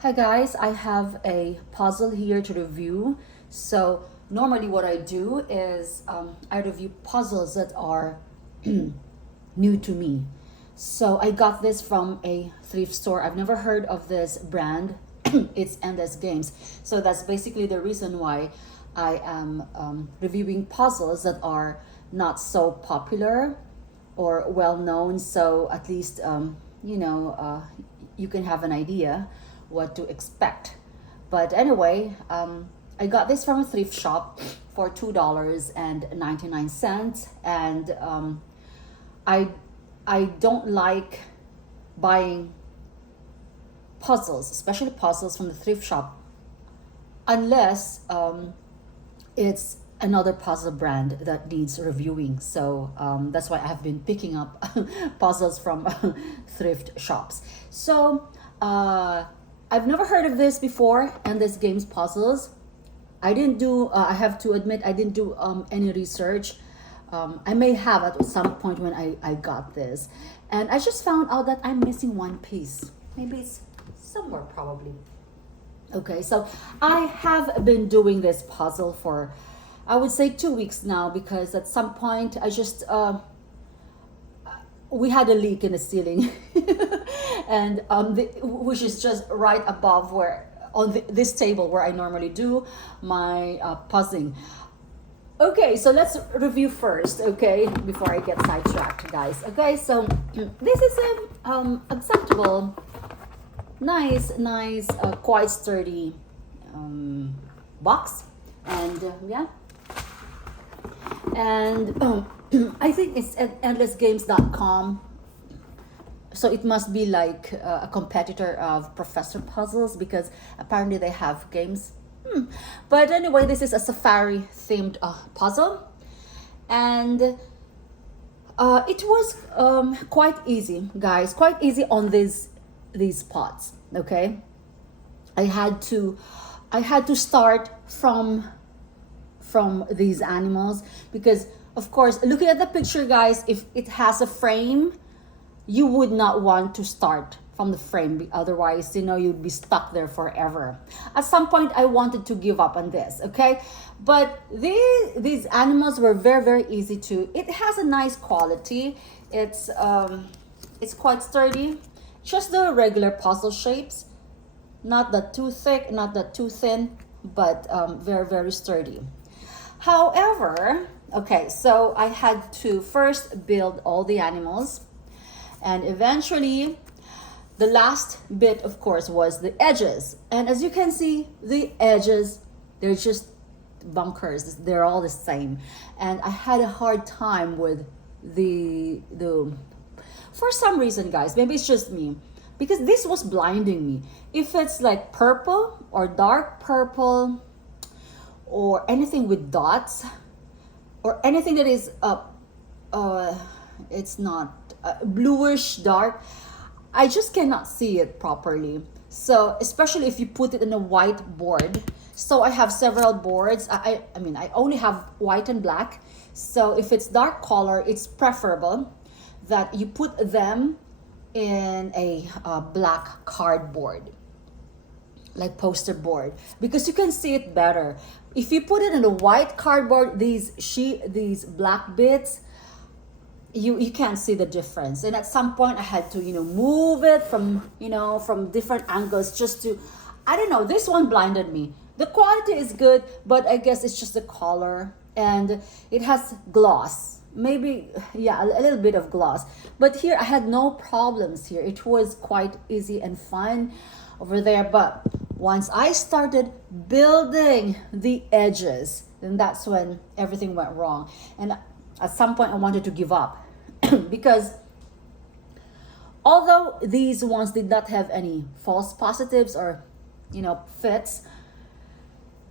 Hi guys, I have a puzzle here to review. So normally what I do is I review puzzles that are new to me. So I got this from a thrift store. I've never heard of this brand. It's Endless Games. So that's basically the reason why I am reviewing puzzles that are not so popular or well known. So at least you can have an idea what to expect. But anyway, I got this from a thrift shop for $2.99, and I I don't like buying puzzles, especially puzzles from the thrift shop, unless it's another puzzle brand that needs reviewing. So that's why I have been picking up puzzles from thrift shops. So I've never heard of this before, and this game's puzzles. I didn't do. I have to admit, I didn't do any research. I may have at some point when I got this, and I just found out that I'm missing one piece. Maybe it's somewhere probably. Okay, so I have been doing this puzzle for, I would say, 2 weeks now, because at some point I just we had a leak in the ceiling, and which is just right above where on this table where I normally do my puzzling. Okay, so let's review first, okay, before I get sidetracked, guys. Okay, so this is a acceptable, nice, quite sturdy box, and yeah, and I think it's at endlessgames.com. So it must be like a competitor of Professor Puzzles, because apparently they have games. But anyway, this is a safari themed puzzle, and it was quite easy, guys. Quite easy on these pots. Okay, I had to I had to start from these animals, because of course, looking at the picture, guys, if it has a frame, you would not want to start from the frame, otherwise you'd be stuck there forever. At some point I wanted to give up on this, okay, but these animals were very easy to. It has a nice quality. It's quite sturdy, just the regular puzzle shapes, not that too thick, not that too thin, but very sturdy. However, okay, so I had to first build all the animals, and eventually the last bit, of course, was the edges. And as you can see, the edges, they're just bunkers. They're all the same. And I had a hard time with the for some reason, guys, maybe it's just me, because this was blinding me. If it's like purple or dark purple or anything with dots, or anything that is it's not bluish dark, I just cannot see it properly. So especially if you put it in a white board. So I have several boards. I mean, I only have white and black. So if it's dark color, it's preferable that you put them in a black cardboard, like poster board, because you can see it better. If you put it in a white cardboard, these black bits, you can't see the difference. And at some point I had to move it from different angles, just to, I don't know, this one blinded me. The quality is good, but I guess it's just the color, and it has gloss, maybe, yeah, a little bit of gloss. But here I had no problems. Here it was quite easy and fun over there. But once I started building the edges, then that's when everything went wrong. And at some point I wanted to give up because although these ones did not have any false positives or fits,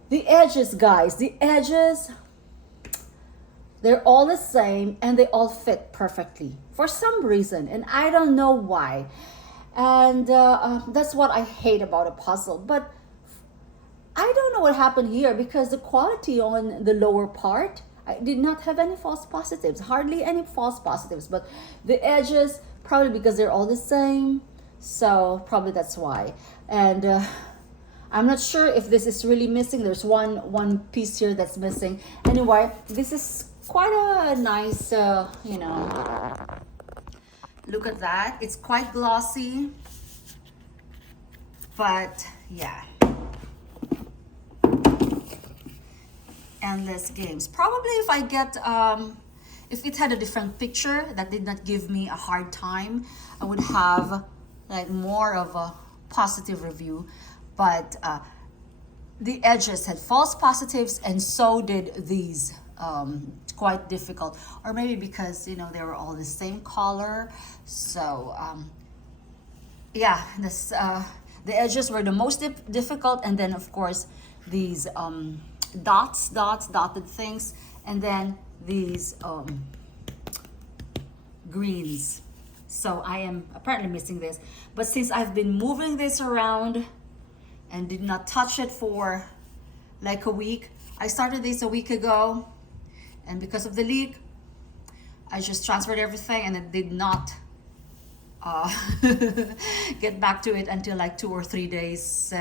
the edges, guys, the edges, they're all the same, and they all fit perfectly for some reason, and I don't know why. And that's what I hate about a puzzle. But I don't know what happened here, because the quality on the lower part, I did not have any false positives, hardly any false positives. But the edges, probably because they're all the same, So probably that's why. And I'm not sure if this is really missing. There's one piece here that's missing. Anyway, this is quite a nice, you know, look at that. It's quite glossy, but yeah. Endless games. Probably if I get, if it had a different picture that did not give me a hard time, I would have like more of a positive review. But the edges had false positives, and so did these. Quite difficult, or maybe because, you know, they were all the same color. So yeah, this the edges were the most difficult, and then of course these dotted things, and then these greens. So I am apparently missing this, but since I've been moving this around and did not touch it for like a week, I started this a week ago, and because of the leak, I just transferred everything, and it did not get back to it until like 2 or 3 days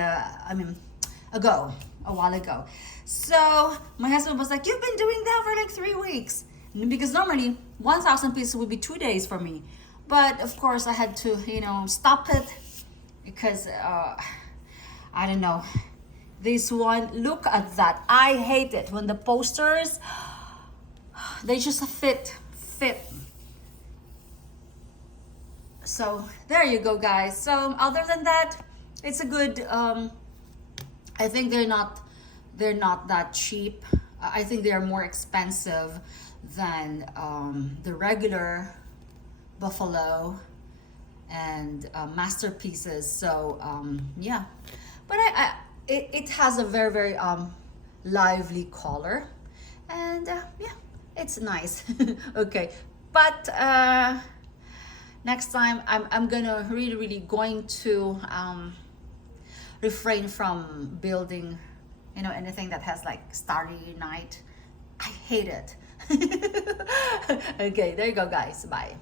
ago, a while ago. So my husband was like, "You've been doing that for like 3 weeks," because normally 1,000 pieces would be 2 days for me. But of course I had to, you know, stop it because I don't know. This one, look at that. I hate it when the posters, they just fit. So there you go, guys. So other than that, it's a good, I think they're not that cheap. I think they are more expensive than the regular buffalo and masterpieces. So yeah, but it has a very lively color, and yeah, it's nice. Okay, but next time I'm gonna really going to refrain from building, you know, anything that has like starry night. I hate it. Okay, there you go, guys. Bye.